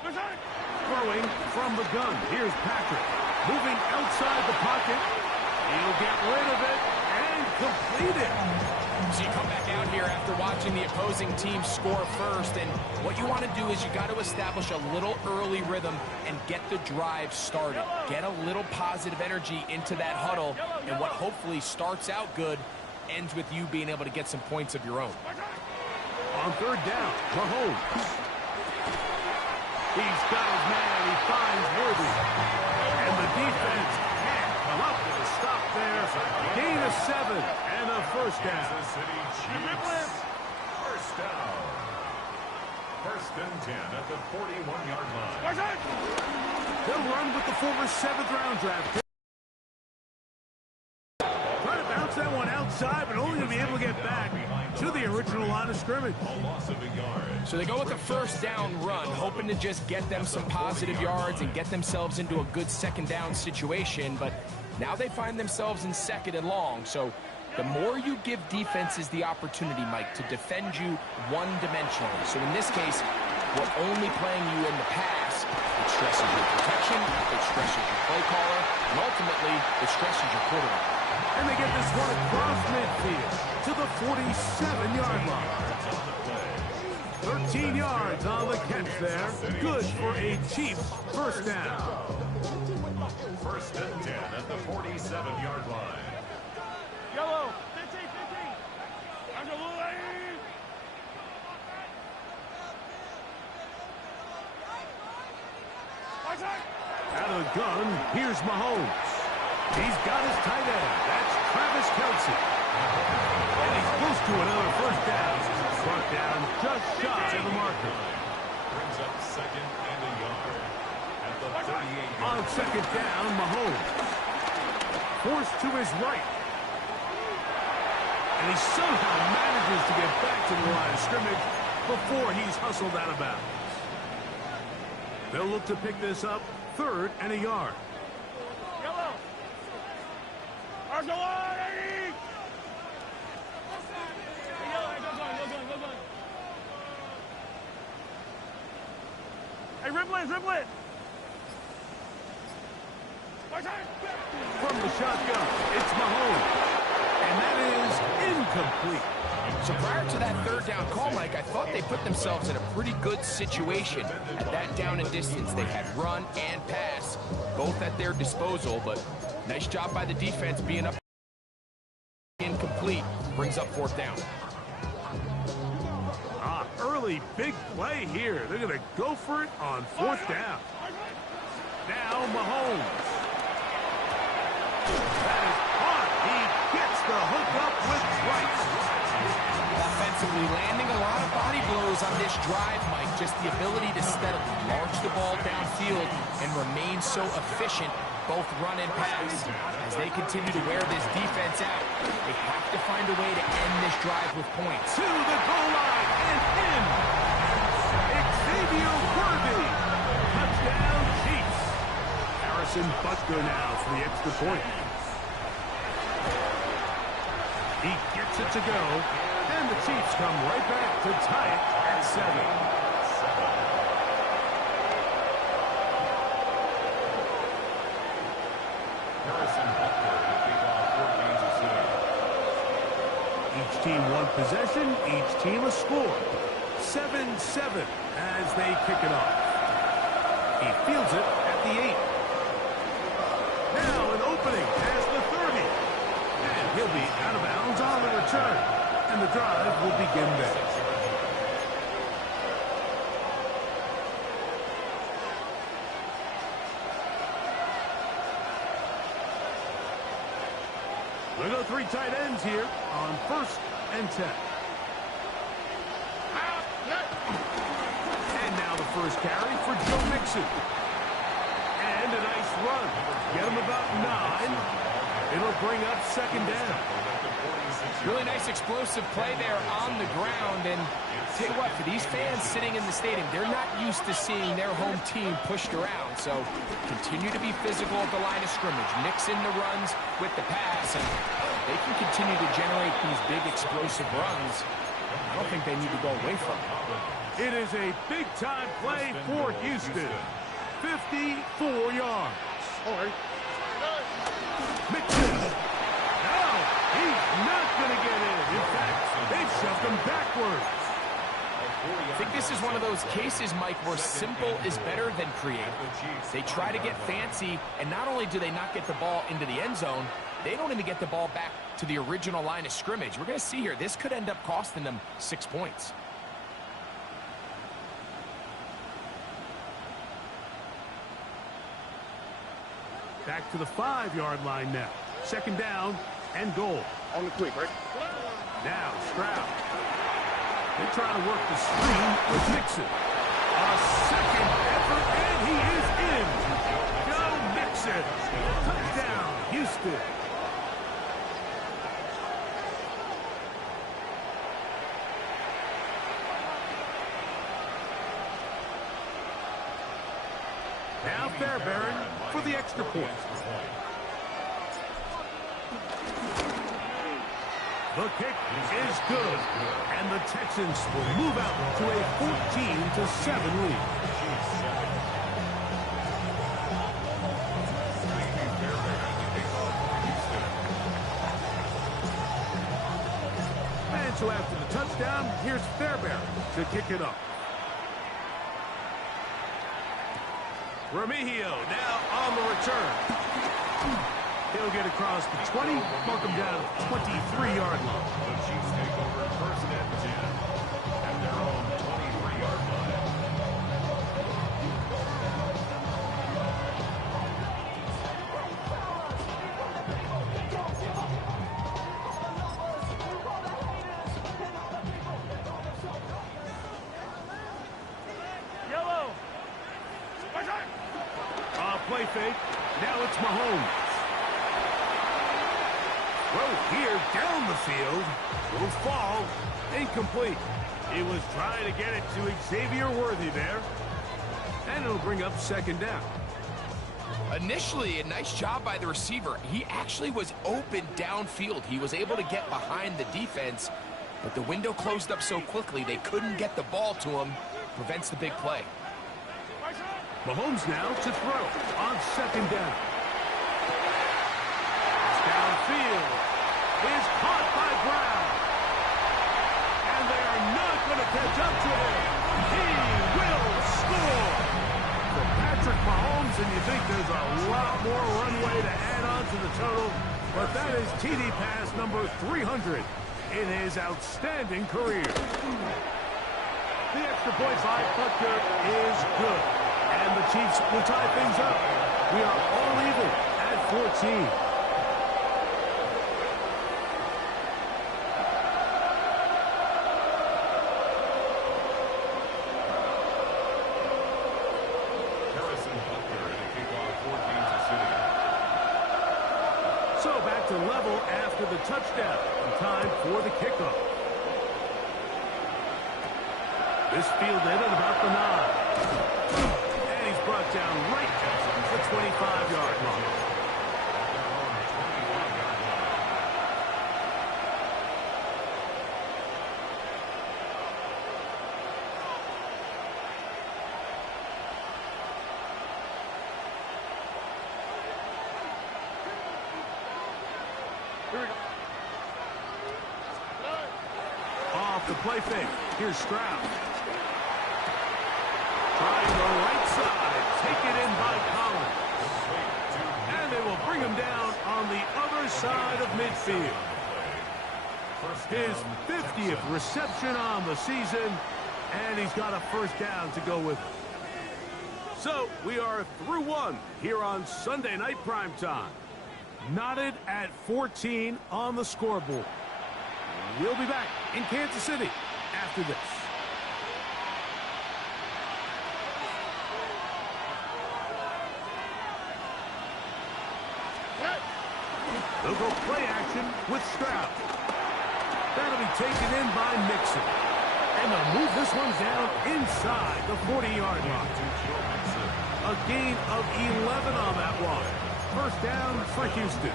Throwing from the gun. Here's Patrick. Moving outside the pocket. He'll get rid of it and complete it. So you come back out here after watching the opposing team score first, and what you want to do is you got to establish a little early rhythm and get the drive started. Get a little positive energy into that huddle, and what hopefully starts out good ends with you being able to get some points of your own. On third down, Mahomes. He's got his man. He finds Worthy. And the defense can't come up with a stop there. Gain of 7 and a first down. First down. First and 10 at the 41-yard line. They'll run with the former 7th-round draft pick. Try to bounce that one outside, but only to be able to get back to the original line of scrimmage. So they go with the first down run, hoping to just get them some positive yards and get themselves into a good second down situation, but now they find themselves in second and long. So the more you give defenses the opportunity, Mike, to defend you one-dimensionally. So in this case, we're only playing you in the pass. It stresses your protection, it stresses your play caller, and ultimately, it stresses your quarterback. And they get this one across midfield to the 47-yard line. 13 yards on the catch there. Good for a Chiefs first down. First and 10 at the 47-yard line. Yellow. 15. Out of the gun, here's Mahomes. He's got his tight end. That's Travis Kelce. And he's close to another first down. Brought down just shy of the marker. Brings up second and a yard at the 38. On second down, Mahomes. Forced to his right. And he somehow manages to get back to the line of scrimmage before he's hustled out of bounds. They'll look to pick this up, 3rd and a yard. Yellow. Hey, ripple it. From the shotgun, it's Mahomes. And that is incomplete. So prior to that third down call, Mike, I thought they put themselves in a pretty good situation. At that down and distance, they had run and pass, both at their disposal, but nice job by the defense being up. Incomplete, brings up 4th down. Early big play here. They're going to go for it on 4th down. Now Mahomes. That is caught. He gets the hook up with Price. Offensively landing a lot of body blows on this drive, Mike. Just the ability to steadily launch the ball downfield and remain so efficient, both run and pass. As they continue to wear this defense out, they have to find a way to end this drive with points. To the goal line and in. Xavier Worthy. Touchdown Chiefs. Harrison Butker now for the extra point. He gets it to go. And the Chiefs come right back to tie it at 7. Each team one possession, each team a score. 7-7 as they kick it off. He fields it at the 8. Now an opening past the 30. And he'll be out of bounds on the return. And the drive will begin there. We'll go 3 tight ends here on 1st and 10. And now the first carry for Joe Mixon. And a nice run. Get him about 9. It'll bring up 2nd down. Really nice explosive play there on the ground, and tell you what, for these fans sitting in the stadium, they're not used to seeing their home team pushed around, so continue to be physical at the line of scrimmage, mix in the runs with the pass, and they can continue to generate these big explosive runs. I don't think they need to go away from it. It is a big-time play for Houston. 54 yards. Mixon. No, he's not going to get in. In fact, they've shoved him backwards. I think this is one of those cases, Mike, where simple is better than creative. They try to get fancy, and not only do they not get the ball into the end zone, they don't even get the ball back to the original line of scrimmage. We're going to see here, this could end up costing them 6 points. Back to the 5-yard line now. Second down and goal. On the quick, right? Now Stroud. They try to work the screen with Mixon. A second effort, and he is in. Joe Mixon. Touchdown, Houston. Now Fairbairn for the extra point. The kick is good, and the Texans will move out to a 14-7 lead. And so after the touchdown, here's Fairbairn to kick it up. Remigio now on the return. He'll get across the 20, mark him down at 23-yard line. The Chiefs take over first and 10 at their own 23-yard line. Yellow. Play fake. Now it's Mahomes. Throw here down the field. Will fall. Incomplete. He was trying to get it to Xavier Worthy there. And it'll bring up second down. Initially, a nice job by the receiver. He actually was open downfield. He was able to get behind the defense, but the window closed up so quickly they couldn't get the ball to him. Prevents the big play. Mahomes now to throw on second down. Downfield is caught by Brown. And they are not going to catch up to him. He will score. For Patrick Mahomes, and you think there's a lot more runway to add on to the total, but that is TD pass number 300 in his outstanding career. The extra point by Butker is good. And the Chiefs will tie things up. We are all even at 14. Harrison Butker in a kickoff for Kansas City. So back to level after the touchdown. And time for the kickoff. This fielded at about the 9. Brought down right at the 25-yard line. Here we go. Off the play fake. Here's Stroud. Trying the right side. Take it in by Collins. And they will bring him down on the other side of midfield. His 50th reception on the season, and he's got a first down to go with it. So we are through one here on Sunday Night Primetime. Knotted at 14 on the scoreboard. We'll be back in Kansas City after this. They'll go play action with Stroud. That'll be taken in by Mixon. And they'll move this one down inside the 40-yard line. A gain of 11 on that one. First down for Houston.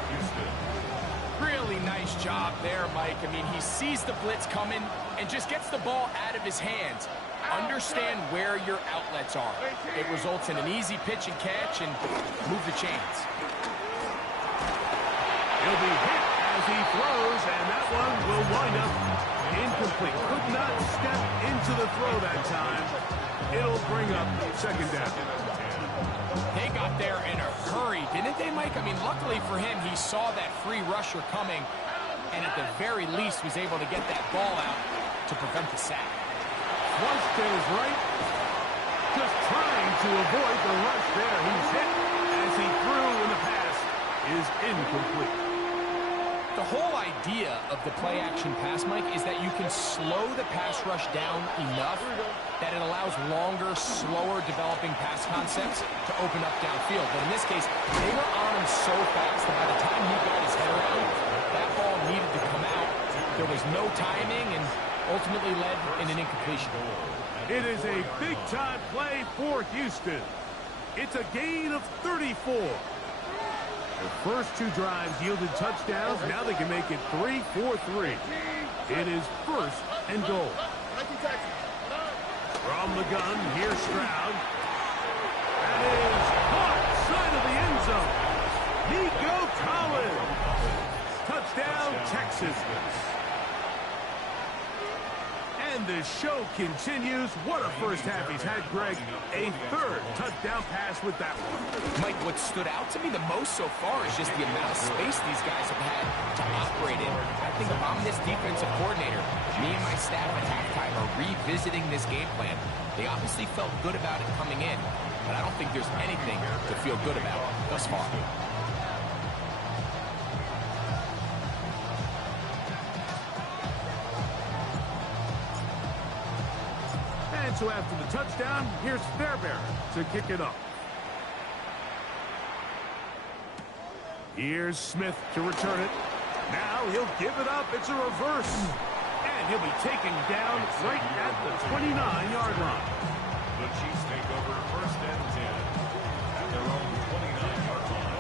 Really nice job there, Mike. I mean, he sees the blitz coming and just gets the ball out of his hands. Understand where your outlets are. It results in an easy pitch and catch and move the chains. He'll be hit as he throws, and that one will wind up incomplete. Could not step into the throw that time. It'll bring up second down. They got there in a hurry, didn't they, Mike? I mean, luckily for him, he saw that free rusher coming and at the very least was able to get that ball out to prevent the sack. Flushed to his right, just trying to avoid the rush there. He's hit as he threw, and the pass is incomplete. The whole idea of the play-action pass, Mike, is that you can slow the pass rush down enough that it allows longer, slower developing pass concepts to open up downfield. But in this case, they were on him so fast that by the time he got his head around, that ball needed to come out. There was no timing and ultimately led in an incompletion. It is a big-time play for Houston. It's a gain of 34. The first two drives yielded touchdowns. Now they can make it 3-4-3. It is first and goal. From the gun, here's Stroud. That is caught side of the end zone. Nico Collins. Touchdown, Texas. And the show continues. What a first half he's had, Greg. A third touchdown pass with that one. Mike, what stood out to me the most so far is just the amount of space these guys have had to operate in. I think if I'm this defensive coordinator, me and my staff at halftime are revisiting this game plan. They obviously felt good about it coming in, but I don't think there's anything to feel good about thus far. So after the touchdown, here's Fairbairn to kick it off. Here's Smith to return it. Now he'll give it up. It's a reverse. And he'll be taken down right at the 29-yard line. The Chiefs take over first and 10 at their own 29-yard line.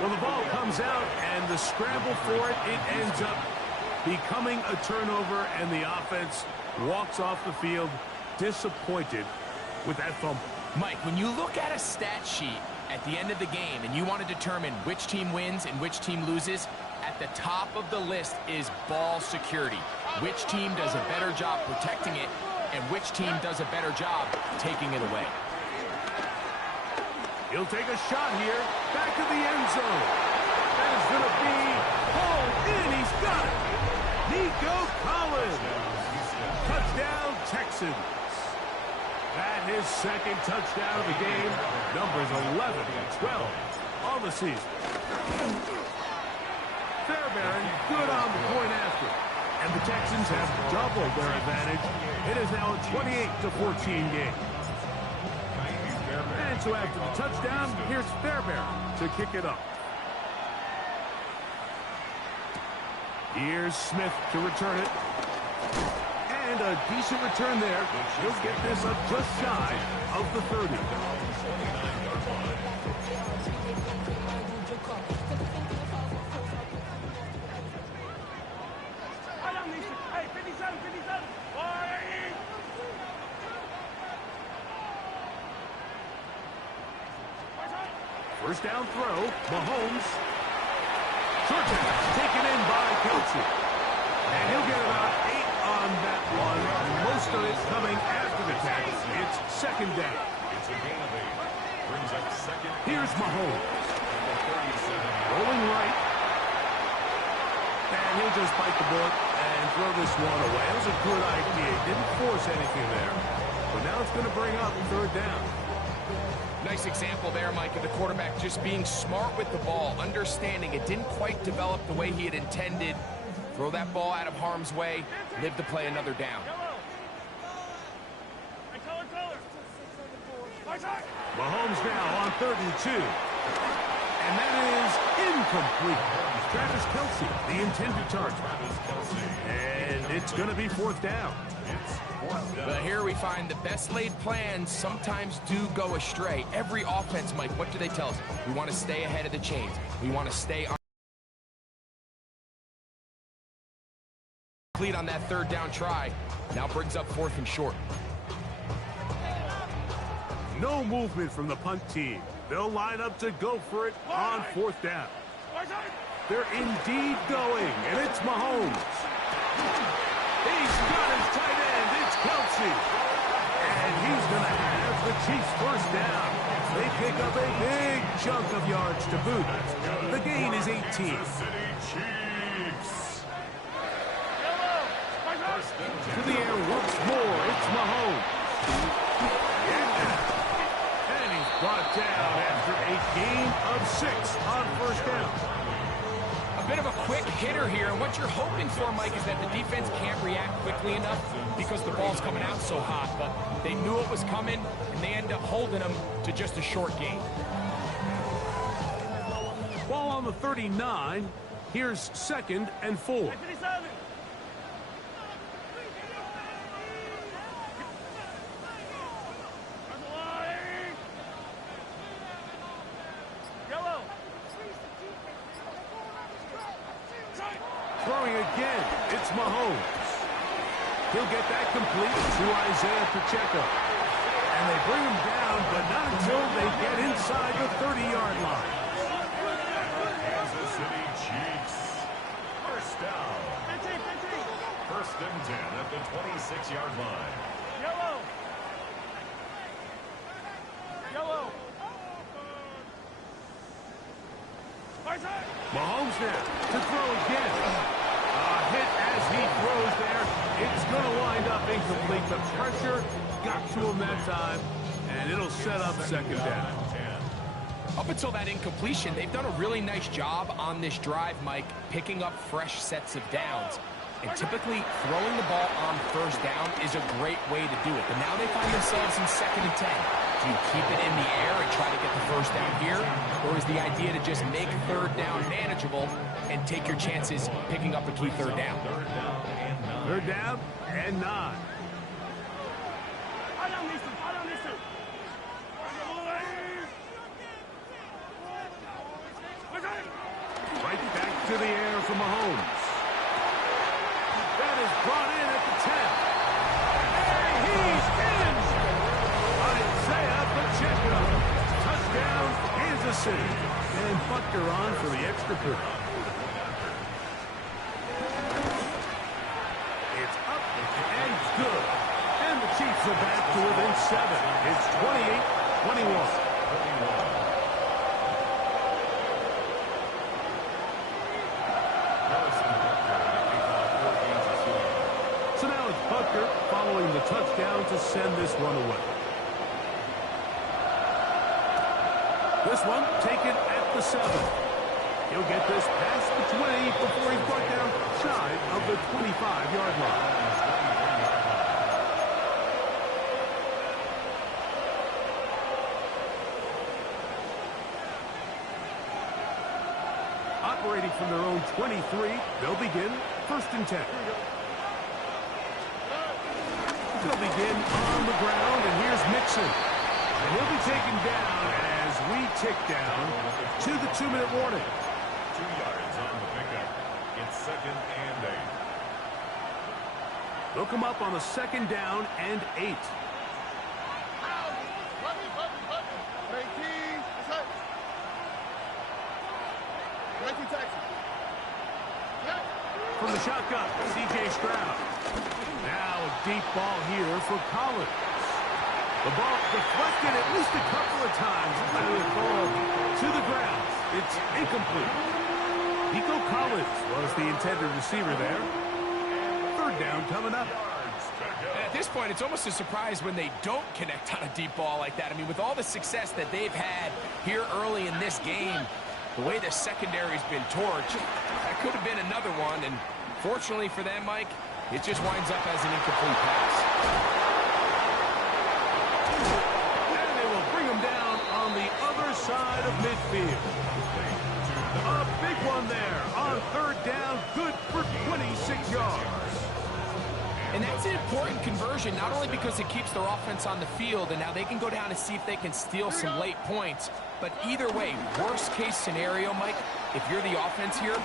Well, the ball comes out, and the scramble for it, it ends up becoming a turnover, and the offense walks off the field disappointed with that fumble. Mike, when you look at a stat sheet at the end of the game and you want to determine which team wins and which team loses, at the top of the list is ball security. Which team does a better job protecting it, and which team does a better job taking it away. He'll take a shot here. Back to the end zone. That is going to be hauled in. He's got it. Nico Collins. Touchdown, Texans. That his second touchdown of the game. Numbers 11 and 12 on the season. Fairbairn good on the point after. And the Texans have doubled their advantage. It is now a 28-14 game. And so after the touchdown, here's Fairbairn to kick it up. Here's Smith to return it. And a decent return there. He'll get this up just shy of the 30. Hey, 57, 57. First down throw, Mahomes. Short pass taken in by Kelsey. And he'll get about 8 on that one. Most of it coming after the catch. It's second down. It's a gain of 8. Brings up second. Here's Mahomes. Rolling right. And he'll just bite the bullet and throw this one away. It was a good idea. Didn't force anything there. But now it's going to bring up third down. Nice example there, Mike, of the quarterback just being smart with the ball, understanding it didn't quite develop the way he had intended. Throw that ball out of harm's way, live to play another down. Hey, color. My time. Mahomes now on 3rd and 2. And that is incomplete. Travis Kelce, the intended target. And it's going to be 4th down. But here we find the best laid plans sometimes do go astray. Every offense, Mike, what do they tell us? We want to stay ahead of the chains. We want to stay on that 3rd down try. Now brings up 4th and short. No movement from the punt team. They'll line up to go for it on 4th down. They're indeed going, and it's Mahomes. He's got his tight end. It's Kelce. And he's going to have the Chiefs 1st down. They pick up a big chunk of yards to boot. The gain is 18. To the air once more. It's Mahomes. And he's brought down after a gain of 6 on 1st down. A bit of a quick hitter here, and what you're hoping for, Mike, is that the defense can't react quickly enough because the ball's coming out so hot, but they knew it was coming, and they end up holding them to just a short gain. Ball on the 39. Here's 2nd and 4. Throwing again, it's Mahomes. He'll get that complete to Isaiah Pacheco. And they bring him down, but not until they get inside the 30-yard line. Kansas City Chiefs. 1st down. 1st and 10 at the 26-yard line. Mahomes now to throw again. A hit as he throws there. It's going to wind up incomplete. The pressure got to him that time, and it'll set up 2nd down. Up until that incompletion, they've done a really nice job on this drive, Mike, picking up fresh sets of downs. And typically, throwing the ball on 1st down is a great way to do it. But now they find themselves in 2nd and 10. Do you keep it in the air and try to get the 1st down here? Or is the idea to just make 3rd down manageable and take your chances picking up a key 3rd down? 3rd down and 9. Right back to the air for Mahomes. That is brought in at the 10. And he's in! Isaiah Pacheco. Touchdown, Kansas City. And Butker on for the extra point. It's up and good. And the Chiefs are back to within 7. It's 28-21. So now it's Butker following the touchdown to send this one away. This one taken at the 7. He'll get this past the 20 before he's brought down shy of the 25-yard line. Operating from their own 23, they'll begin 1st and 10. They'll begin on the ground, and here's Mixon. And he'll be taken down as we tick down to the 2-minute warning. 2 yards on the pickup. It's 2nd and 8. They'll come up on a 2nd down and 8. From the shotgun, C.J. Stroud. Now a deep ball here for Collins. The ball deflected at least a couple of times. And the ball to the ground. It's incomplete. Nico Collins was the intended receiver there. 3rd down coming up. And at this point, it's almost a surprise when they don't connect on a deep ball like that. I mean, with all the success that they've had here early in this game, the way the secondary's been torched, that could have been another one. And fortunately for them, Mike, it just winds up as an incomplete pass. And they will bring him down on the other side of midfield. A big one there on third down, good for 26 yards. And that's an important conversion, not only because it keeps their offense on the field, and now they can go down and see if they can steal some late points. But either way, worst case scenario, Mike, if you're the offense here,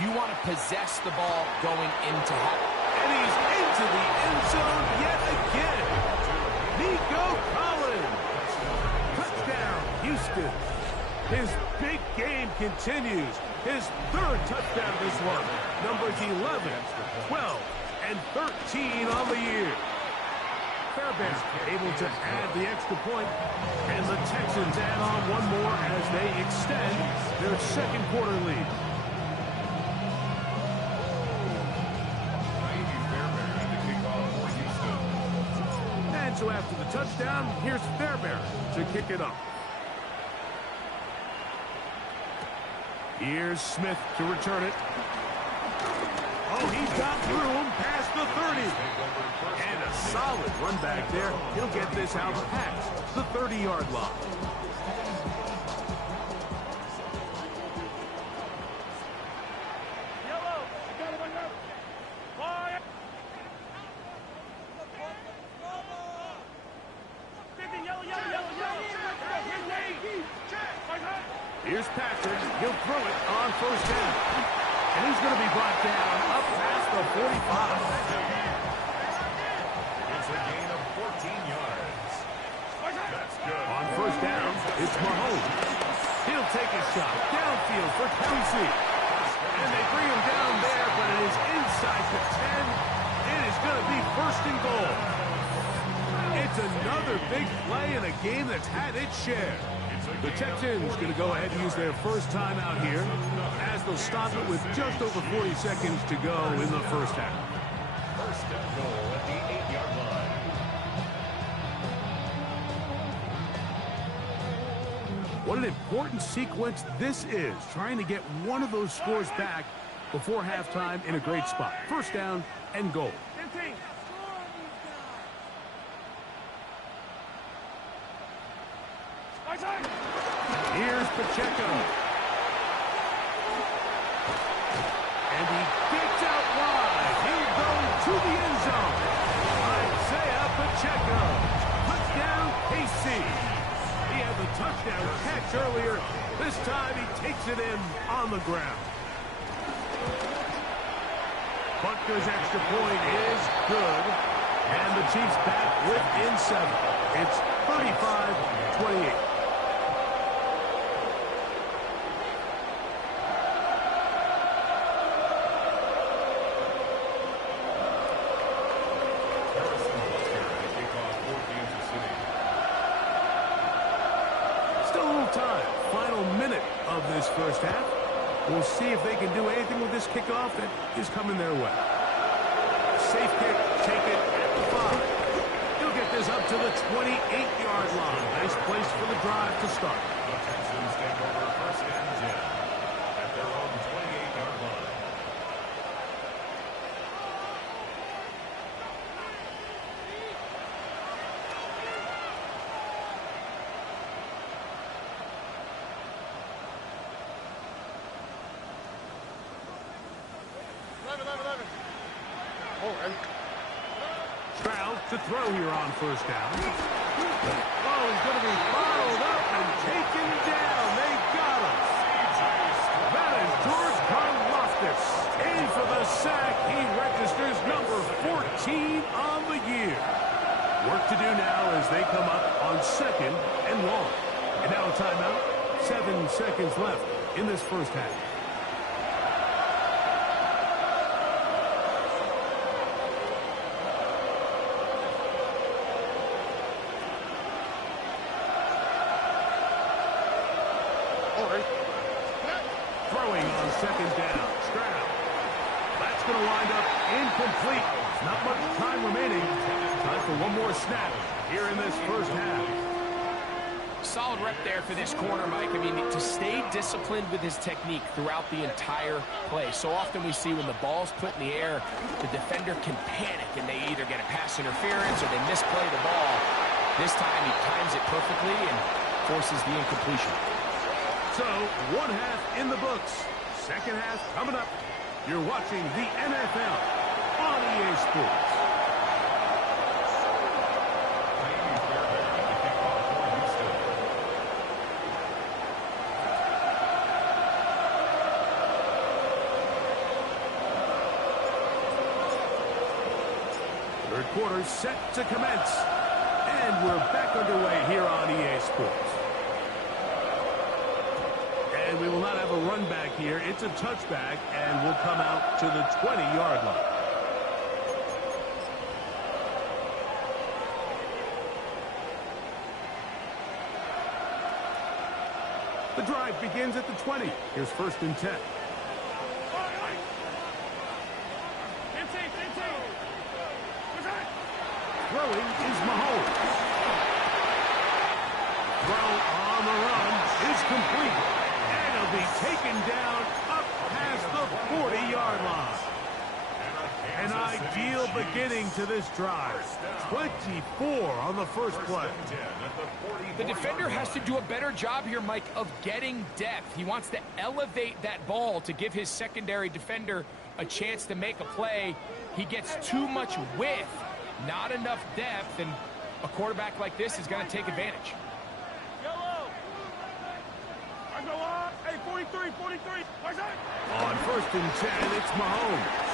you want to possess the ball going into half. And he's into the end zone yet again. Nico Collins. Touchdown, Houston. His big game continues. His third touchdown this one. Numbers 11, 12, and 13 on the year. Fairbairn able to add the extra point, and the Texans add on one more as they extend their second quarter lead. And so after the touchdown, here's Fairbairn to kick it off. Here's Smith to return it. Oh, he's got room past the 30. And a solid run back there. He'll get this out past the 30-yard line. Yellow. Fire. 50, yellow. Here's Patrick. He'll throw it on first down. And he's going to be brought down up past the 45. It's a gain of 14 yards. That's good. On first down, it's Mahomes. He'll take a shot downfield for Kelsey. And they bring him down there, but it is inside the 10. It is going to be first and goal. It's another big play in a game that's had its share. The Texans going to go ahead and use their first time out here as they'll stop it with just over 40 seconds to go in the first half. First and goal at the 8-yard line. What an important sequence this is, trying to get one of those scores back before halftime in a great spot. First down and goal. 15. Here's Pacheco. And he gets out wide. He'll go to the end zone. Isaiah Pacheco. Touchdown, KC. He had the touchdown catch earlier. This time he takes it in on the ground. Butker's extra point is good. And the Chiefs back within 7. It's 35-28. First half. We'll see if they can do anything with this kickoff that is coming their way. Safe kick, take it at the 5. He'll get this up to the 28-yard line. Nice place for the drive to start. The Texans take over first and 10 at their own 28-yard line. Stroud to throw here on first down. Oh, he's going to be followed up and taken down. They got him. That is George Karlaftis. In for the sack. He registers number 14 on the year. Work to do now as they come up on second and long. And now a timeout. 7 seconds left in this first half. Throwing on second down. Stroud. That's going to wind up incomplete. Not much time remaining. Time for one more snap here in this first half. Solid rep there for this corner, Mike. I mean, to stay disciplined with his technique throughout the entire play. So often we see when the ball's put in the air, the defender can panic and they either get a pass interference or they misplay the ball. This time he times it perfectly, and forces the incompletion. So, one half in the books. Second half coming up. You're watching the NFL on EA Sports. Third quarter set to commence. And we're back underway here on EA Sports. And we will not have a run back here. It's a touchback, and we'll come out to the 20-yard line. The drive begins at the 20. Here's 1st and 10. Throwing is Mahomes. Throw on the run is complete. And he'll be taken down up past the 40-yard line. An ideal beginning to this drive. 24 on the first play. The defender has to do a better job here, Mike, of getting depth. He wants to elevate that ball to give his secondary defender a chance to make a play. He gets too much width, not enough depth, and a quarterback like this is going to take advantage. Yellow. I go up. Hey, 43, 43. Where's that? On 1st and 10, it's Mahomes.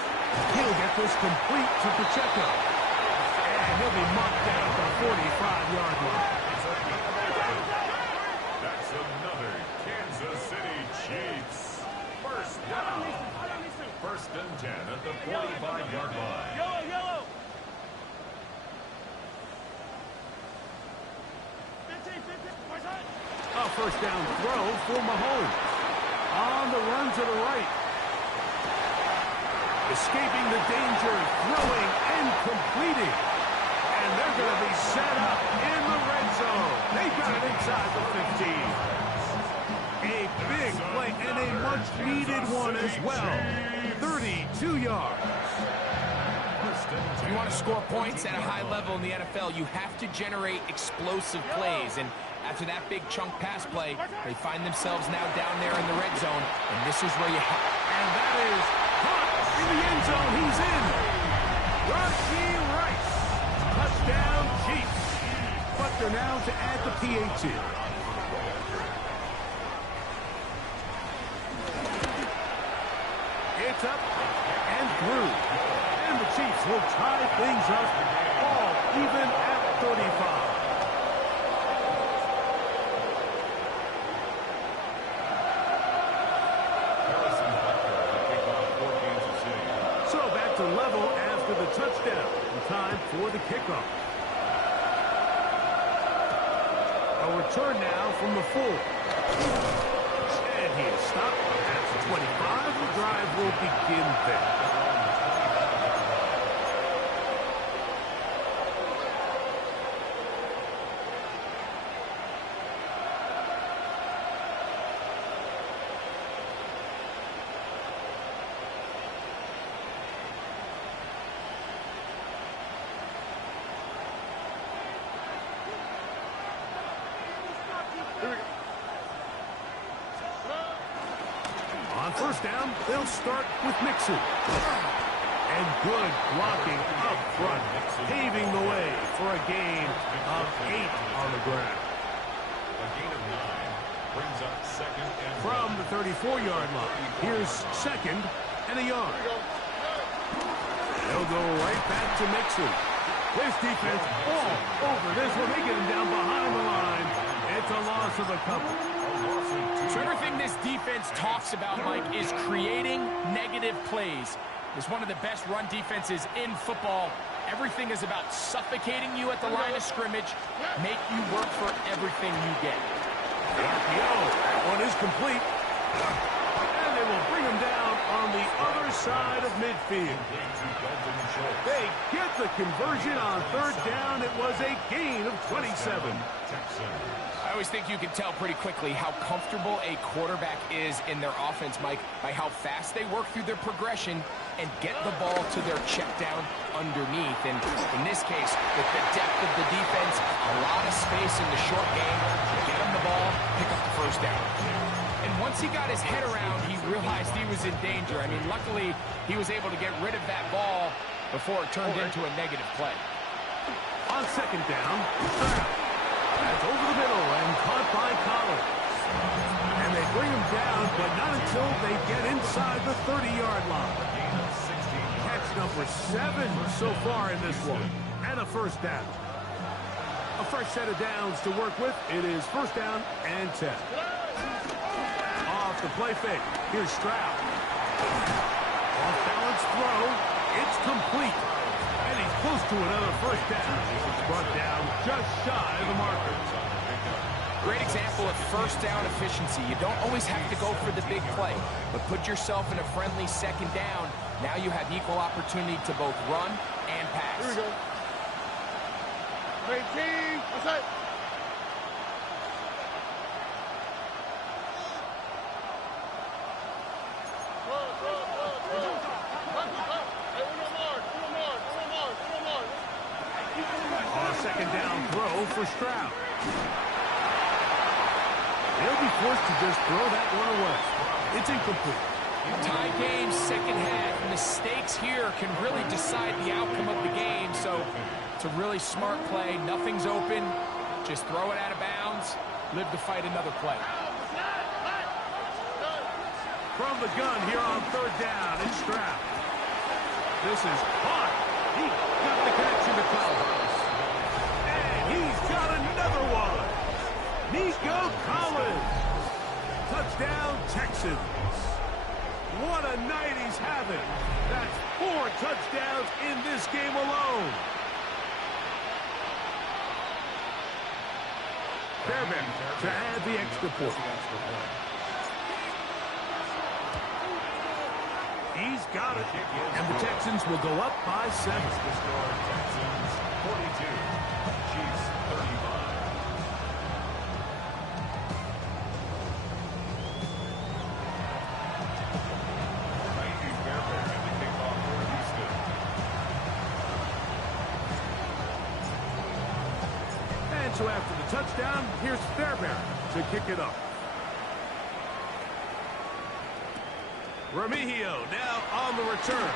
He'll get this complete to Pacheco. And he'll be mocked down at the 45-yard line. That's another Kansas City Chiefs. First down. 1st and 10 at the 45-yard line. Yellow, yellow. 15, 15. Where's that? A first down throw for Mahomes. On the run to the right. Escaping the danger, throwing and completing. And they're going to be set up in the red zone. They got it inside the 15. A big play and a much-needed one as well. 32 yards. If you want to score points at a high level in the NFL, you have to generate explosive plays. And after that big chunk pass play, they find themselves now down there in the red zone. And this is where you have. And that is caught in the end zone. He's in. Rashee Rice. Touchdown Chiefs. But they're now to add the PAT. It's up and through. And the Chiefs will tie things up all even at 35. So back to level after the touchdown. Time for the kickoff. A return now from the 4. And he is stopped at the 25. The drive will begin there. On first down, they'll start with Mixon. And good blocking up front, paving the way for a gain of 8 on the ground. A gain of 9 brings up 2nd and From the 34-yard line, here's 2nd and a yard. They'll go right back to Mixon. This defense all over this one. They get him down behind the line. It's a loss of a couple. So everything this defense talks about, Mike, is creating negative plays. It's one of the best run defenses in football. Everything is about suffocating you at the line of scrimmage, make you work for everything you get. That one is complete. And they will bring him down on the other side of midfield. They get the conversion on 3rd down. It was a gain of 27. Texans. I always think you can tell pretty quickly how comfortable a quarterback is in their offense, Mike, by how fast they work through their progression and get the ball to their check down underneath. And in this case, with the depth of the defense, a lot of space in the short game, get him the ball, pick up the first down. And once he got his head around, he realized he was in danger. I mean, luckily, he was able to get rid of that ball before it turned into a negative play. On second down, that's over the middle and caught by Collins. And they bring him down, but not until they get inside the 30-yard line. Catch number 7 so far in this one. And a first down. A fresh set of downs to work with. It is first down and 10. Off the play fake. Here's Stroud. Off balance throw. It's complete. And he's close to another first down. He's brought down just shy of the marker. Great example of first down efficiency. You don't always have to go for the big play, but put yourself in a friendly second down. Now you have equal opportunity to both run and pass. Here we go. 18. What's that? Second down throw for Stroud. He'll be forced to just throw that one away. It's incomplete. Tie game, second half. Mistakes here can really decide the outcome of the game, so it's a really smart play. Nothing's open. Just throw it out of bounds. Live to fight another play. From the gun here on third down, it's Stroud. This is caught. He got the connection to Collins. He's got another one. Nico Collins. Touchdown, Texans. What a night he's having. That's 4 touchdowns in this game alone. Fairbairn to add the extra point. He's got it. And the Texans will go up by 7. Texans 42. Chiefs 35. And so after the touchdown, here's Fairbairn to kick it up. Remigio now on the return.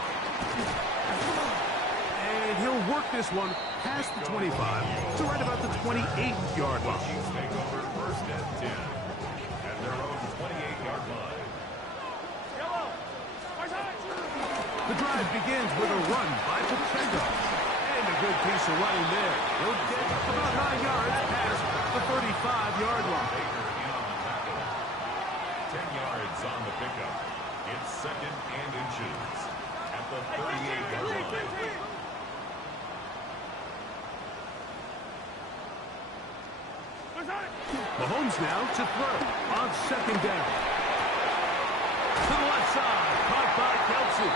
And he'll work this one past the 25 to right about the 28-yard line. Chiefs take over first and 10 at their own 28-yard line. The drive begins with a run by Pacheco. And a good piece of running there. He'll get about 9 yards past the 35-yard line. Baker in on the tackle. 10 yards on the pickup. It's second and inches at the 38-yard line. Mahomes now to throw on second down. To the left side, caught by Kelsey.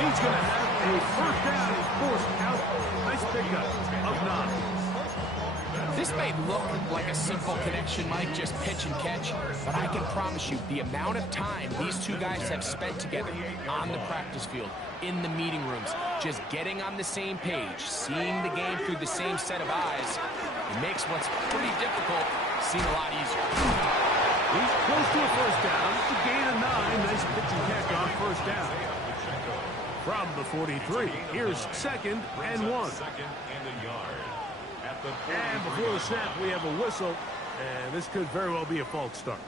He's going to have a first down. He's forced out. Nice pickup of 9. This may look like a simple connection, Mike, just pitch and catch, but I can promise you the amount of time these two guys have spent together on the practice field, in the meeting rooms, just getting on the same page, seeing the game through the same set of eyes, it makes what's pretty difficult seem a lot easier. He's close to a first down. To gain a 9. Nice pitch and catch on first down. From the 43, here's second and 1. Second and a yard. And before the snap, we have a whistle, and this could very well be a false start.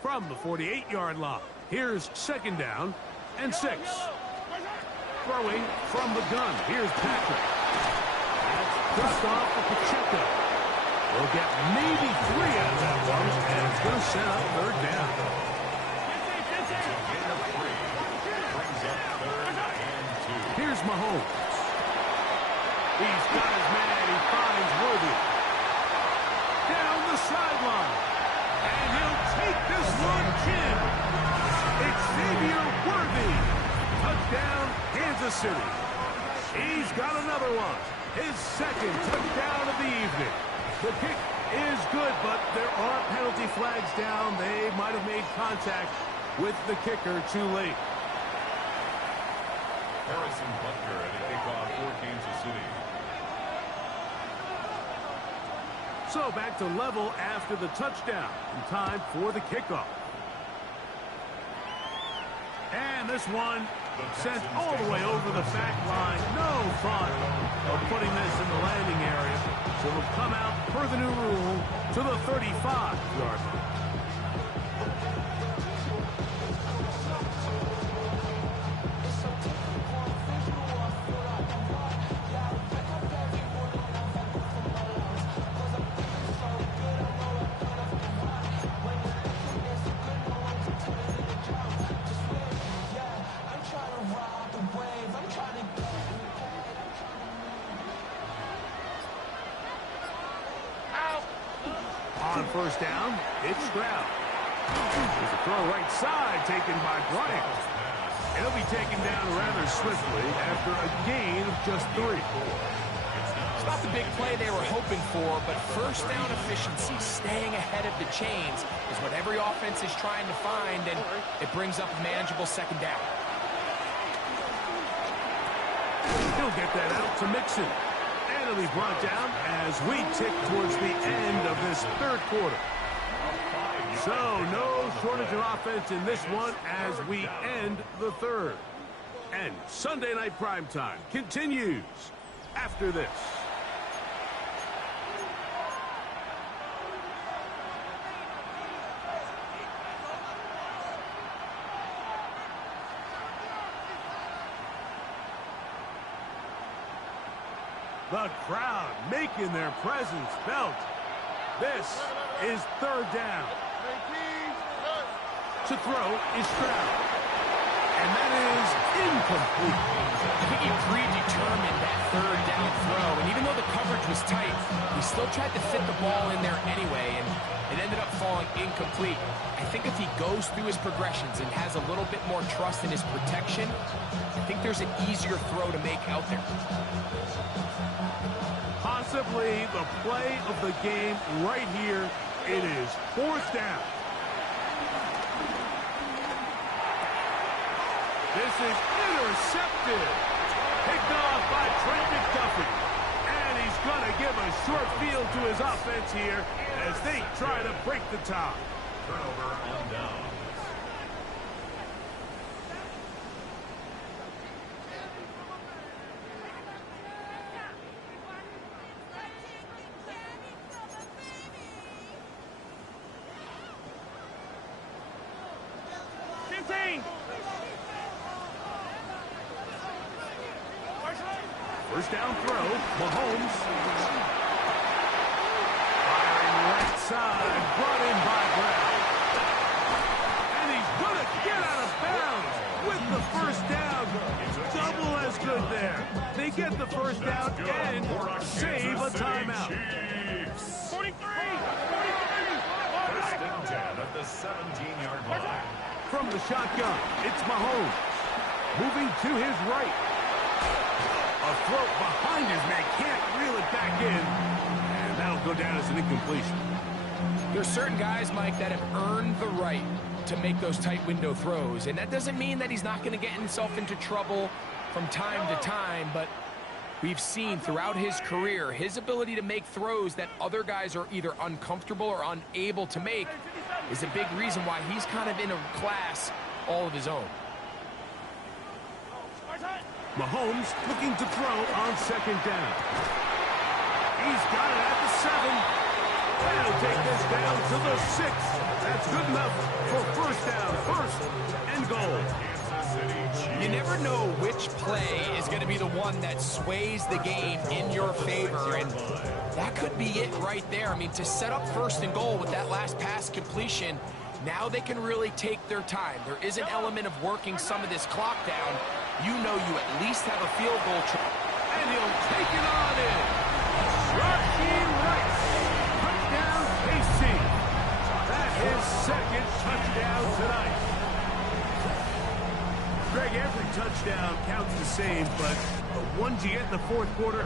From the 48-yard line, here's second down and 6. Throwing from the gun, here's Patrick. That's just off of Pacheco. We'll get maybe 3 out of that one, and it's going to set up third down. He's got his man. He finds Worthy. Down the sideline. And he'll take this one in. It's Xavier Worthy. Touchdown, Kansas City. He's got another one. His second touchdown of the evening. The kick is good, but there are penalty flags down. They might have made contact with the kicker too late. Harrison Butker at a kickoff for Kansas City. So back to level after the touchdown. And time for the kickoff. And this one sent all the way over the back line. No thought of putting this in the landing area. So it'll come out per the new rule to the 35-yard line. On first down, it's Stroud. There's a throw right side taken by Bryant. He'll be taken down rather swiftly after a gain of just 3. It's not the big play they were hoping for, but first down efficiency, staying ahead of the chains, is what every offense is trying to find, and it brings up a manageable second down. He'll get that out to Mixon. And he'll be brought down as we tick towards the end of this third quarter. So no shortage of offense in this one as we end the third. And Sunday Night Primetime continues after this. The crowd making their presence felt. This is third down. To throw is Stroud. And that is incomplete. I think he predetermined that third down throw, and even though the coverage was tight, he still tried to fit the ball in there anyway, and it ended up falling incomplete. I think if he goes through his progressions and has a little bit more trust in his protection, I think there's an easier throw to make out there. Possibly the play of the game right here. It is fourth down. This is intercepted. Picked off by Trent McDuffie. And he's going to give a short field to his offense here as they try to break the tie. Turnover on down. First down throw, Mahomes. Firing right side, brought in by Brown. And he's going to get out of bounds with the first down. Double as good there. They get the first down and save a timeout. 43! First and 10 at the 17-yard line. From the shotgun, it's Mahomes. Moving to his right. A throw behind his man, can't reel it back in. And that'll go down as an incompletion. There's certain guys, Mike, that have earned the right to make those tight window throws. And that doesn't mean that he's not going to get himself into trouble from time to time, but we've seen throughout his career his ability to make throws that other guys are either uncomfortable or unable to make is a big reason why he's kind of in a class all of his own. Mahomes looking to throw on second down. He's got it at the 7. That'll take this down to the 6. That's good enough for first down, first and goal. You never know which play is going to be the one that sways the game in your favor, and that could be it right there. I mean, to set up first and goal with that last pass completion, now they can really take their time. There is an element of working some of this clock down. You know you at least have a field goal. And he'll take it on in. Raheem Rice. Touchdown, KC. That's his second touchdown tonight. Greg, every touchdown counts the same, but the ones you get in the fourth quarter,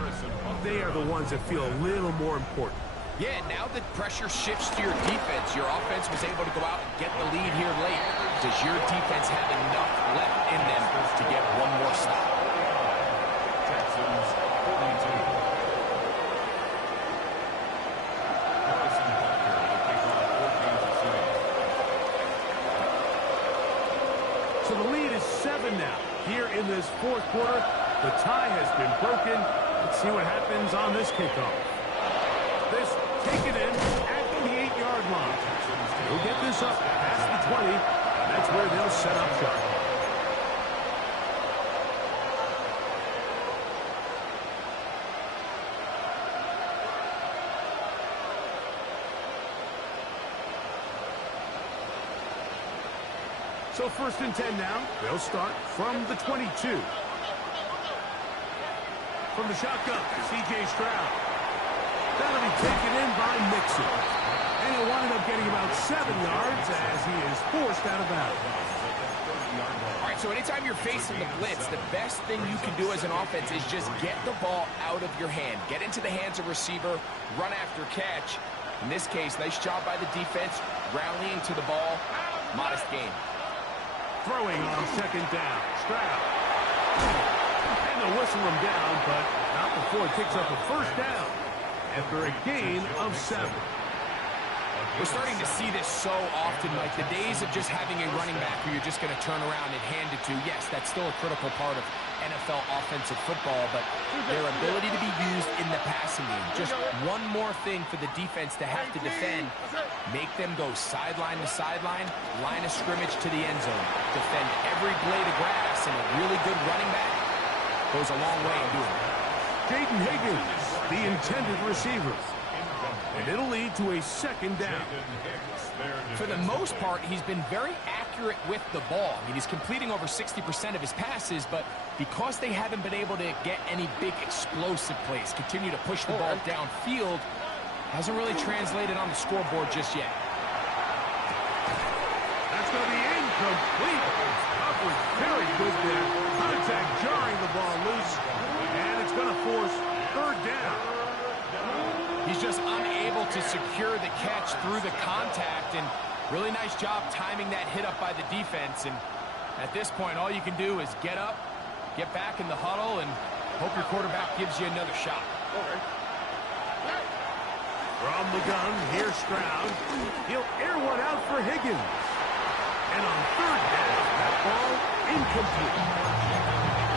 they are the ones that feel a little more important. Yeah, now that pressure shifts to your defense, your offense was able to go out and get the lead here late. Does your defense have enough left in them to get one more stop? Texans 42. So the lead is 7 now. Here in this fourth quarter, the tie has been broken. Let's see what happens on this kickoff. This taken in at the 8-yard line. He'll get this up past the 20. That's where they'll set up shop. So 1st and 10 now. They'll start from the 22. From the shotgun, C.J. Stroud. That'll be taken in by Mixon. And he'll wind up getting about 7 yards as he is forced out of bounds. All right, so anytime you're facing the blitz, the best thing you can do as an offense is just get the ball out of your hand. Get into the hands of receiver, run after catch. In this case, nice job by the defense, rallying to the ball. Modest gain. Throwing on 2nd down. Stroud. And they'll whistle him down, but not before he picks up a 1st down after a gain of 7. We're starting to see this so often, Mike. The days of just having a running back who you're just going to turn around and hand it to, yes, that's still a critical part of NFL offensive football, but their ability to be used in the passing game. Just one more thing for the defense to have to defend. Make them go sideline to sideline, line of scrimmage to the end zone. Defend every blade of grass, and a really good running back goes a long way in doing it. Jaden Higgins, the intended receiver. And it'll lead to a 2nd down. For the most part, he's been very accurate with the ball. I mean, he's completing over 60% of his passes, but because they haven't been able to get any big explosive plays, continue to push the ball downfield, hasn't really translated on the scoreboard just yet. That's going to be incomplete. Upward, very good there. Contact jarring the ball loose, and it's going to force 3rd down. He's just unable to secure the catch through the contact, and really nice job timing that hit up by the defense. And at this point, all you can do is get up, get back in the huddle, and hope your quarterback gives you another shot. From the gun, here's Stroud. He'll air one out for Higgins. And on 3rd down, that ball incomplete.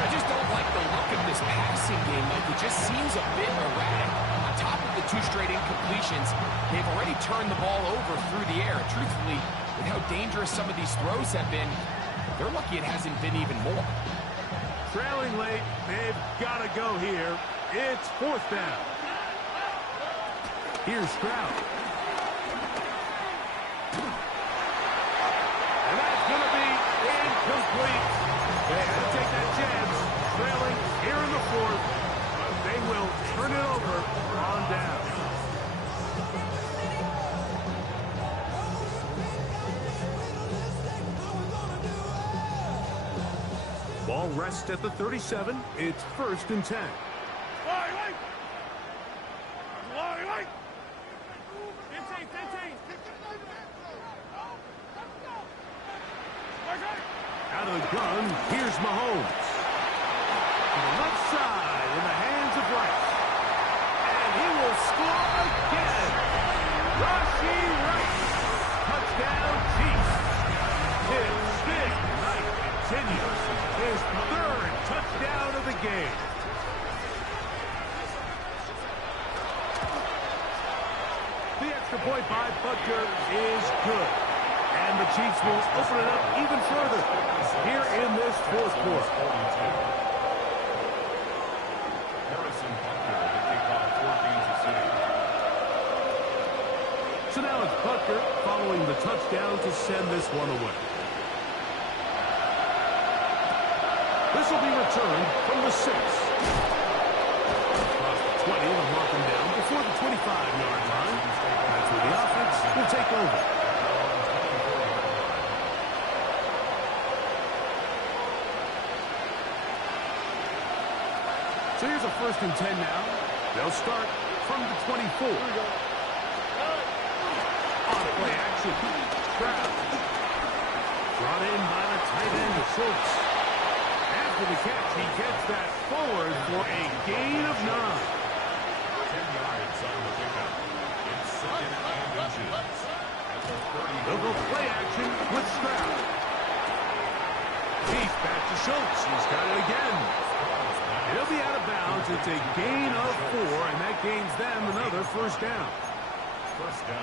I just don't like the look of this passing game, Mike. It just seems a bit erratic. On top of the 2 straight incompletions, they've already turned the ball over through the air. Truthfully, with how dangerous some of these throws have been, they're lucky it hasn't been even more. Trailing late, they've got to go here. It's 4th down. Here's Stroud. And that's going to be incomplete. They had to take that chance. Trailing here in the 4th. But they will turn it over on down. Ball rests at the 37. It's 1st and 10. Out of the gun, here's Mahomes. To the left side in the hands of Rice. And he will score again. Raheem Rice. Touchdown, Chiefs. His big night continues. His 3rd touchdown of the game. The extra point by Butker is good. And the Chiefs will open it up even further here in this 4th quarter. So now it's Butker following the touchdown to send this one away. This will be returned from the 6. 25-yard line. That's where the offense will take over. So here's a 1st and 10 now. They'll start from the 24. On play action. Stroud. Brought in by the tight end, Schultz. After the catch, he gets that forward for a gain of 9. 10 yards on the pickup. It's 2nd and inches. They'll go play action with Stroud. He's back to Schultz. He's got it again. He'll be out of bounds. It's a gain of 4, and that gains them another 1st down.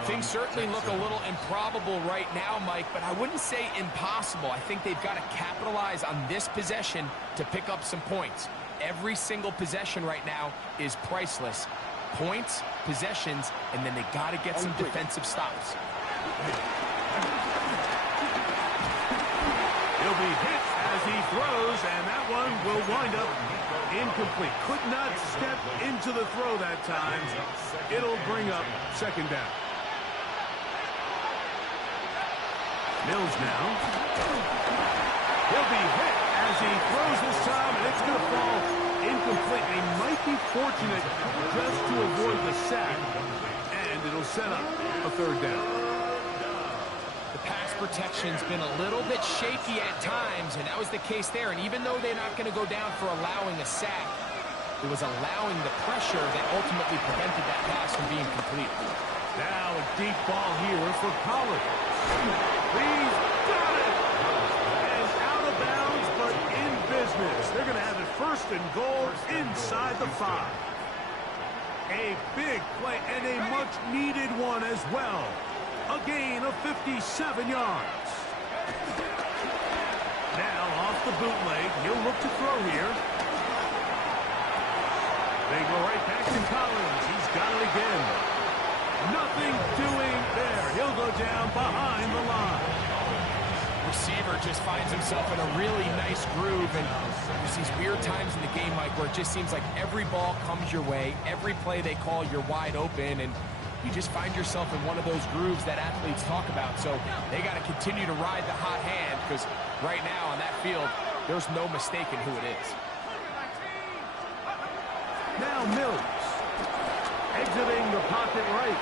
Things certainly look a little improbable right now, Mike, but I wouldn't say impossible. I think they've got to capitalize on this possession to pick up some points. Every single possession right now is priceless. Points, possessions, and then they got to get some defensive stops. He'll be hit as he throws, and that one will wind up incomplete. Could not step into the throw that time. It'll bring up 2nd down. Mills now. He'll be hit as he throws this time, and it's going to fall incomplete. They might be fortunate just to avoid the sack, and it'll set up a 3rd down. Pass protection's been a little bit shaky at times, and that was the case there. And even though they're not going to go down for allowing a sack, it was allowing the pressure that ultimately prevented that pass from being complete. Now a deep ball here for Pollard. He's got it! And out of bounds, but in business. They're going to have it 1st and goal inside the 5. A big play and a much-needed one as well. A gain of 57 yards. Now off the bootleg. He'll look to throw here. They go right back to Collins. He's got it again. Nothing doing there. He'll go down behind the line. Receiver just finds himself in a really nice groove, and there's these weird times in the game, Mike, where it just seems like every ball comes your way. Every play they call, you're wide open, and you just find yourself in one of those grooves that athletes talk about. So they got to continue to ride the hot hand, because right now on that field, there's no mistaking who it is. Now Mills. Exiting the pocket right.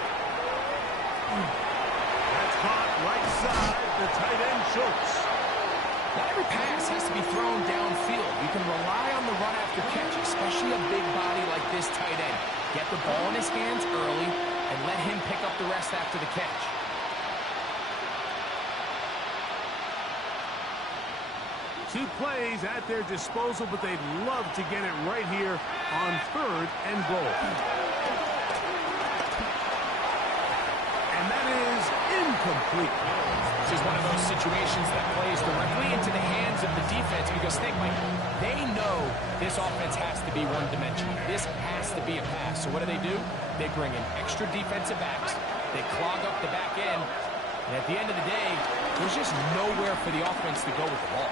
That's caught right side, the tight end Schultz. Not every pass has to be thrown downfield. You can rely on the run after catch, especially a big body like this tight end. Get the ball in his hands early and let him pick up the rest after the catch. Two plays at their disposal, but they'd love to get it right here on 3rd and goal. And that is incomplete. This is one of those situations that plays directly into the hands of the defense, because think, Mike, they know this offense has to be one-dimensional. This has to be a pass. So what do? They bring in extra defensive backs. They clog up the back end. And at the end of the day, there's just nowhere for the offense to go with the ball.